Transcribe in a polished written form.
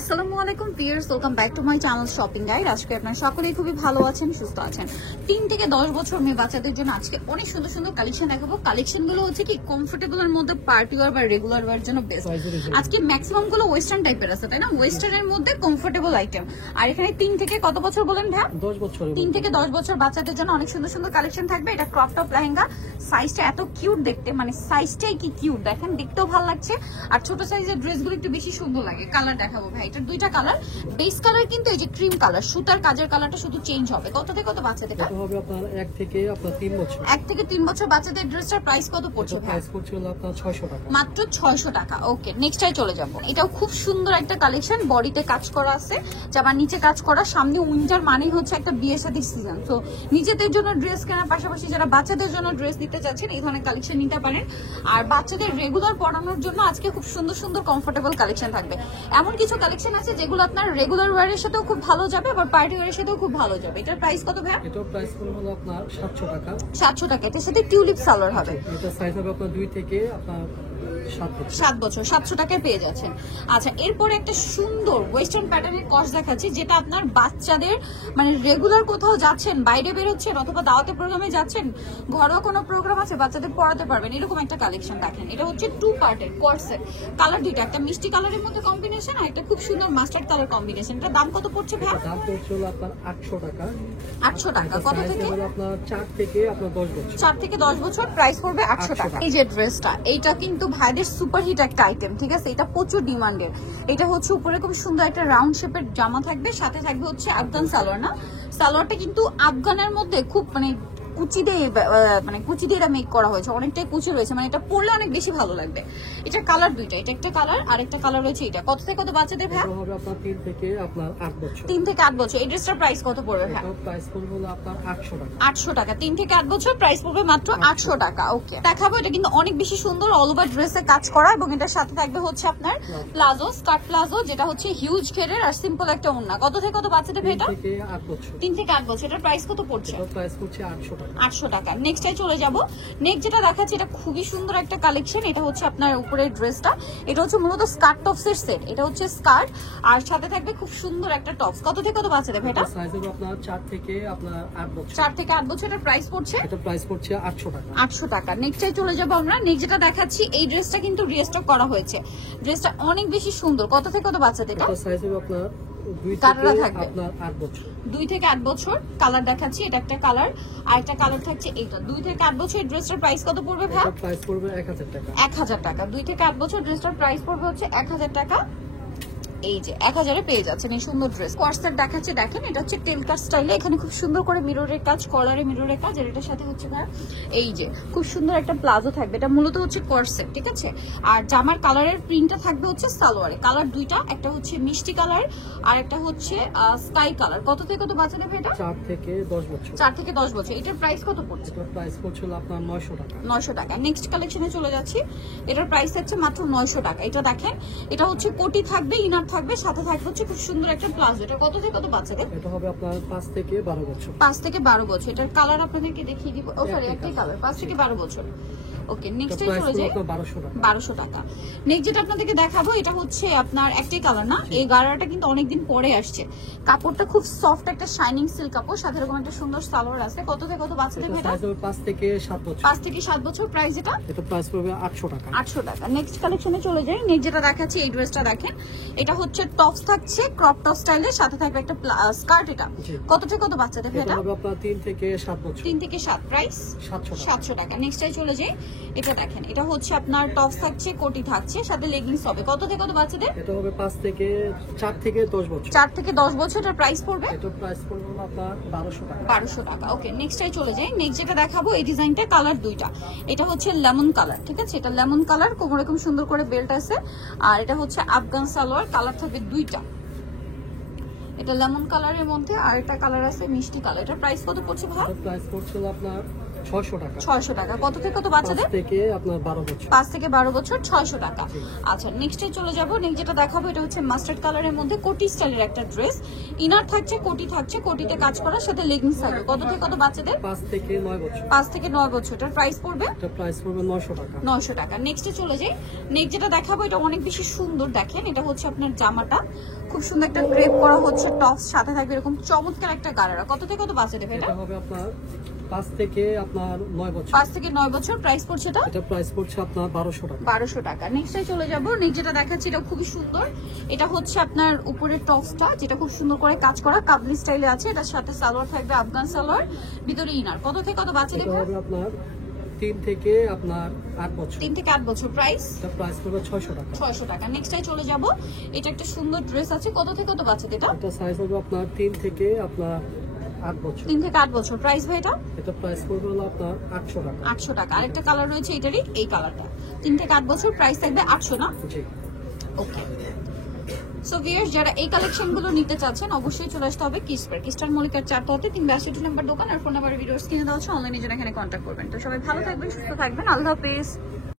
আসসালামু আলাইকুম viewers, welcome back to my channel shopping guide. আজকে আপনারা সকলেই খুবই ভালো আছেন, সুস্থ আছেন। 3 থেকে 10 বছর মেয়ে বাচ্চাদের জন্য আজকে অনেক সুন্দর সুন্দর কালেকশন দেখাবো। কালেকশন গুলো হচ্ছে কি কমফোর্টেবল এর মধ্যে, পার্টি ওয়্যার বা রেগুলার ওয়্যার জন্য বেস্ট। আজকে ম্যাক্সিমাম গুলো ওয়েস্টার্ন টাইপের আছে, তাই না? ওয়েস্টার্ন এর মধ্যে কমফোর্টেবল আইটেম। আর এখানে 3 থেকে কত বছর বলেন ভাই? 10 বছর। 3 থেকে 10 বছর বাচ্চাদের জন্য অনেক সুন্দর সুন্দর কালেকশন থাকবে। এটা ক্রপ টপ লেহেঙ্গা, সাইজটা এত কিউট দেখতে, মানে সাইজটাই কি কিউট, দেখেন দেখতেও ভালো লাগছে। আর ছোট সাইজের ড্রেসগুলো একটু বেশি সুন্দর লাগে। কালার দেখাবো ভাই, এটার দুইটা কালার। বেস কালার কিন্তু এই যে ক্রিম কালার, সুতার কাজের কালারটা শুধু চেঞ্জ হবে। কত থেকে কত বাচ্চাদের? এটা হবে আপনার 1 থেকে আপনার 3 বছর। 1 থেকে 3 বছর বাচ্চাদের ড্রেসটার প্রাইস কত পড়ছে ভাই? প্রাইস পড়ছে হলো আপনার 600 টাকা, মাত্র 600 টাকা। ওকে, নেক্সটটাই চলে যাব। এটাও খুব সুন্দর একটা কালেকশন, বডিতে কাজ করা আছে, জামার নিচে কাজ করা। সামনে উইন্টার মানেই হচ্ছে একটা বিয়ে শাদীর সিজন, তো নিজেদের জন্য ড্রেস কেনার পাশাপাশি যারা বাচ্চাদের জন্য ড্রেস নিতে চাচ্ছেন এই ধরনের কালেকশন নিতে পারেন। আর বাচ্চাদের রেগুলার পরানোর জন্য আজকে খুব সুন্দর সুন্দর কমফোর্টেবল কালেকশন থাকবে। এমন কিছু কালেকশন আছে যেগুলো আপনার রেগুলার ওয়্যারের সাথেও খুব ভালো যাবে, আবার পার্টি ওয়্যারের সাথেও খুব ভালো যাবে। এটার প্রাইস কত ভাই? এটার প্রাইস হলো আপনার 700 টাকা। 700 টাকা। এটার সাথে টিউলিপ সালোয়ার হবে। এটা সাইজ হবে আপনার 2 থেকে আপনার 7 বছর। 700 টাকায় পেয়ে যাচ্ছেন। আচ্ছা, এরপরে একটা সুন্দর ওয়েস্টার্ন প্যাটার্নের কস দেখাচ্ছি, যেটা আপনার বাচ্চাদের মানে রেগুলার কোথাও যাচ্ছেন, বাইরে বের হচ্ছেন অথবা দাওয়াতে প্রোগ্রামে যাচ্ছেন, ঘরোয়া কোনো প্রোগ্রাম আছে, বাচ্চাদের পড়াতে পারবেন, এরকম একটা কালেকশন দেখেন। এটা হচ্ছে 2 পার্টের কোর্সেট, কালার দুইটা, একটা মিষ্টি কালারের মধ্যে কম্বিনেশন আর একটা খুব সুন্দর মাস্টার্ড কালার কম্বিনেশন। এটা দাম কত পড়ছে ভাই? দাম পড়ছে হলো আপনার 800 টাকা। 800 টাকা। কত থেকে? আপনার 4 থেকে আপনার 10 বছর। 4 থেকে 10 বছর, প্রাইস পড়বে 800 টাকা। এই যে ড্রেসটা, এইটা কিন্তু ভাইদের সুপার হিট একটা আইটেম, ঠিক আছে? এটা প্রচুর ডিমান্ডের। এটা হচ্ছে উপরে খুব সুন্দর একটা রাউন্ড শেপের জামা থাকবে, সাথে থাকবে হচ্ছে আফগান সালোয়ার। না, সালোয়ারটা কিন্তু আফগানের মধ্যে খুব মানে কুচি দিয়ে এটা মেক করা হয়েছে, অনেকটাই কুচি রয়েছে, মানে এটা পরলে অনেক বেশি ভালো লাগবে। এটা কালার দুইটা, এটা একটা কালার আর একটা কালার রয়েছে। এটা কত থেকে কত বাচ্চাদের ভাই? এটা হবে আপনার 3 থেকে আপনার 8 বছর। 3 থেকে 8 বছর। এই ড্রেসটার প্রাইস কত পড়বে ভাই? এটা প্রাইস পড়বে হলো আপনার 800 টাকা। 800 টাকা। 3 থেকে 8 বছর, প্রাইস পড়বে মাত্র 800 টাকা। ওকে, দেখাবো। এটা কিন্তু অনেক বেশি সুন্দর, অল ওভার ড্রেসে কাজ করা, এবং এটার সাথে থাকবে হচ্ছে আপনার প্লাজো, স্কার্ট প্লাজো, যেটা হচ্ছে হিউজ ঘেরের আর সিম্পল একটা ওড়না। কত থেকে কত বাচ্চাদের ভাই এটা? 3 থেকে 8 বছর। 3 থেকে 8 বছর। এটার প্রাইস কত পড়ছে? এটা প্রাইস পড়ছে 800 টাকা। 800 টাকা। নেক্সটে চলে যাব। নেক্সট যেটা দেখাচ্ছি, এটা খুবই সুন্দর একটা কালেকশন। এটা হচ্ছে আপনার উপরের ড্রেসটা, এটা হচ্ছে মূলত স্কার্ট টপসের সেট। এটা হচ্ছে স্কার্ট আর সাথে থাকবে খুব সুন্দর একটা টপস। কত থেকে কত বাচ্চাদের ভাই এটা? সাইজ হবে আপনার 4 থেকে আপনার 8 বছর। 4 থেকে 8 বছর। এটার প্রাইস পড়ছে? এটা প্রাইস পড়ছে 800 টাকা। 800 টাকা। নেক্সটে চলে যাব আমরা। নেক্সট যেটা দেখাচ্ছি, এই ড্রেসটা কিন্তু রিস্টক করা হয়েছে। ড্রেসটা অনেক বেশি সুন্দর। কত থেকে কত বাচ্চাদের এটা? এটা সাইজ হবে আপনার 2 কালার থেকে থাকবে আপনার 8 বছর। 2 থেকে 8 বছর। কালার দেখাচ্ছি, এটা একটা কালার আর একটা কালার থাকছে এইটা। 2 থেকে 8 বছর। এই ড্রেসটার প্রাইস কত পড়বে ভাই? এটা প্রাইস পড়বে 1000 টাকা। 1000 টাকা। 2 থেকে 8 বছর ড্রেসটার প্রাইস পড়বে হচ্ছে 1000 টাকা। এই যে 1000-এ পেয়ে যাচ্ছেন এই সুন্দর ড্রেস। কোয়ার্সেট দেখাচ্ছে, দেখেন এটা হচ্ছে টেল কাট স্টাইলে, এখানে খুব সুন্দর করে মিররের কাজ, কলারে মিররের কাজ, আর এটার সাথে হচ্ছে না এই যে খুব সুন্দর একটা প্লাজো থাকবে। এটা মূলত হচ্ছে কোয়ার্সেট, ঠিক আছে? আর জামার কালারের প্রিন্টটা থাকবে হচ্ছে সালোয়ারে। কালার দুইটা, একটা হচ্ছে মিষ্টি কালার আর একটা হচ্ছে স্কাই কালার। কত থেকে কত বাচ্চা নেবে এটা? 4 থেকে 10 বছর। 4 থেকে 10 বছর। এটার প্রাইস কত পড়ছে? এটার প্রাইস পড়ছে হলো আপনার 900 টাকা। 900 টাকা। নেক্সট কালেকশনে চলে যাচ্ছি। এটার প্রাইস হচ্ছে মাত্র 900 টাকা। এটা দেখেন, এটা হচ্ছে কোটি থাকবে, ইনার থাকবে, সাথে থাকবে হচ্ছে খুব সুন্দর একটা প্লাজো। এটা কত থেকে কত বাচ্চাদের? এটা হবে আপনার 5 থেকে 12 বছর। 5 থেকে 12 বছর। এটার কালার আপনাদেরকে দেখিয়ে দিব। ও সরি, একটাই কালার। 5 থেকে 12 বছর। ওকে, নেক্সটে চলে যাই। 1200 টাকা। 1200 টাকা। নেক্সট যেটা আপনাদেরকে দেখাবো, এটা হচ্ছে আপনার একটাই কালার না, এই গাড়াটা কিন্তু অনেকদিন পরে আসছে। কাপড়টা খুব সফট একটা শাইনিং সিল্ক কাপড়, সাথে এরকম একটা সুন্দর সালোয়ার আছে। কত থেকে কত বাচ্চাদের এটা? সাইজ হবে 5 থেকে 7 বছর। 5 থেকে 7 বছর। প্রাইস এটা? এটা প্রাইস পড়বে 800 টাকা। 800 টাকা। নেক্সট কালেকশনে চলে যাই। নেক্সট যেটা দেখাচ্ছি, এই ড্রেসটা দেখেন, এটা হচ্ছে টপস থাকছে, ক্রপ টপ স্টাইলের, সাথে থাকবে একটা স্কার্ট। এটা কত থেকে কত বাচ্চাদের এটা এটা? হবে আপনার 3 থেকে 7 বছর। 3 থেকে 7। প্রাইস 700 টাকা। নেক্সটে চলে যাই। এটা দেখেন, এটা হচ্ছে আপনার টপস থাকছে, কোটি থাকছে, সাথে লেগিংস হবে। কত থেকে কত বাচ্চাদের? এটা হবে 4 থেকে 10 বছর। 4 থেকে 10 বছর। এটার প্রাইস পড়বে? এটা প্রাইস পড়বে আপনার 1200 টাকা। 1200 টাকা। ওকে, নেক্সটে চলে যাই। নেক্সট যেটা দেখাবো, এই ডিজাইনটা কালার দুইটা। এটা হচ্ছে লেমন কালার, ঠিক আছে? এটা লেমন কালার, কোমরে এরকম সুন্দর করে বেল্ট আছে, আর এটা হচ্ছে আফগান সালোয়ার। কালার থাকবে দুইটা, এটা লেমন কালারের মধ্যে, আর একটা কালার আছে মিষ্টি কালার। এটার প্রাইস কত পড়ছে ভাই? প্রাইস পড়ছে আপনার 600 টাকা। 600 টাকা। কত থেকে কত বাচ্চাদের? 5 থেকে আপনার 12 বছর। 5 থেকে 12 বছর 600 টাকা। আচ্ছা নেক্সটে চলে যাব। নেক্সট যেটা দেখাবো এটা হচ্ছে মাস্টার্ড কালারের মধ্যে কোটি স্টাইলের একটা ড্রেস। ইনার থাকছে, কোটিতে কাজ করা, সাথে লেগিংস থাকবে। কত থেকে কত বাচ্চাদের? 5 থেকে 9 বছর। 5 থেকে 9 বছর। এটার প্রাইস পড়বে এটা প্রাইস পড়বে 900 টাকা। 900 টাকা। নেক্সটে চলে যাই। নেক্সট যেটা দেখাবো এটা অনেক বেশি সুন্দর, দেখেন এটা হচ্ছে আপনার জামাটা খুব সুন্দর একটা ড্রেপ করা হচ্ছে, টপস সাথে থাকবে এরকম চমৎকার একটা গারারা। কত থেকে কত বাচ্চাদের এটা? এটা হবে আপনার 5 থেকে আপনার 9 বছর। 5 থেকে 9 বছর। প্রাইস পড়ছে এটা এটা প্রাইস পড়ছে আপনার 1200 টাকা। 1200 টাকা। নেক্সটে চলে যাব। নেক্সট যেটা দেখাচ্ছি এটা খুবই সুন্দর। এটা হচ্ছে আপনার উপরের টপসটা যেটা খুব সুন্দর করে কাজ করা কাবলি স্টাইলে আছে। এটার সাথে সালোয়ার থাকবে আফগান সালোয়ার, ভিতরে ইনার। কত থেকে কত বাচ্চাদের? এটা হবে আপনার 3 থেকে আপনার 8 বছর। 3 থেকে 8 বছর। প্রাইস এটা প্রাইস পড়বে 600 টাকা। 600 টাকা। নেক্সটে চলে যাব। এটা একটা সুন্দর ড্রেস আছে। কত থেকে কত বাচ্চাদের এটা? এটা সাইজ হবে আপনার 3 থেকে আপনার 8 বছর। 3 থেকে 8 বছর। প্রাইস ভাই এটা? এটা প্রাইস পড়বে হলো আপনার 800 টাকা। 800 টাকা। আরেকটা কালার রয়েছে এটারই, এই কালারটা। 3 থেকে 8 বছর। প্রাইস থাকবে 800 না? জি। ওকে। সো ভিউয়ার্স যারা এই কালেকশনগুলো নিতে চাচ্ছেন অবশ্যই চলে আসতে হবে কিস্টার মল্লিকার 4 382 নম্বর দোকান, আর ফোন নাম্বার ভিডিওস কিনে দেওয়া হচ্ছে। অনলাইনে জন্য এখানে কন্ট্যাক্ট করবেন। তো সবাই ভালো থাকবেন, সুস্থ থাকবেন। আল্লাহ হাফেজ।